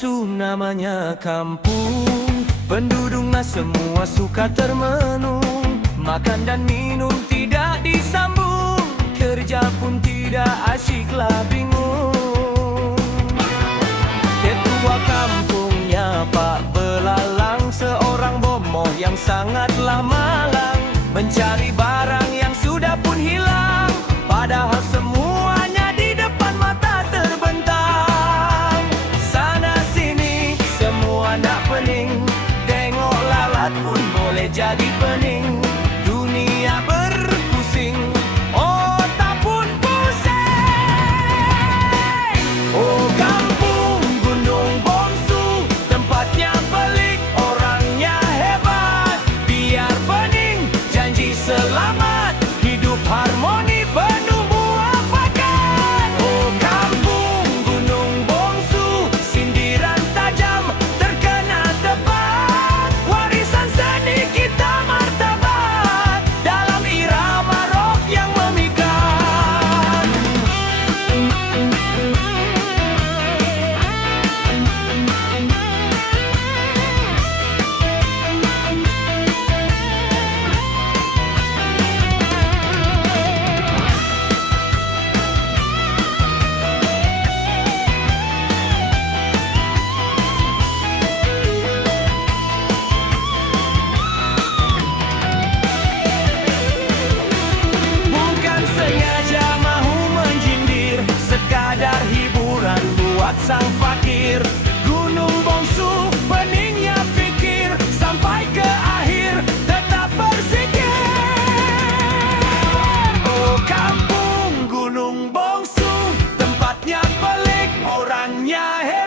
Bongsu namanya kampung, penduduknya semua suka termenung. Makan dan minum tidak disambung, kerja pun tidak asyiklah bingung. Ketua kampungnya Pak Belalang, seorang bomoh yang sangatlah malang, mencari barang yang sudah pun hilang, padahal semuanya di depan mata terbentang. Sana sini semua nak pening, tengok lalat pun boleh jadi pening. Dunia berpusing, otak pun pusing. Oh kampung Gunung Bongsu, tempatnya pelik, orangnya hebat. Biar pening, janji selamat, hidup harmoni penuh muafakat. Oh kampung Gunung Bongsu, sindiran tajam terkena tepat. Warisan seni kita martabat, dalam irama rock yang memikat. Bukan sengaja mahu menjindir, sekadar hiburan buat sang fakir. Gunung Bongsu peningnya fikir, sampai ke akhir tetap bersikir. Oh kampung Gunung Bongsu, tempatnya pelik, orangnya hebat.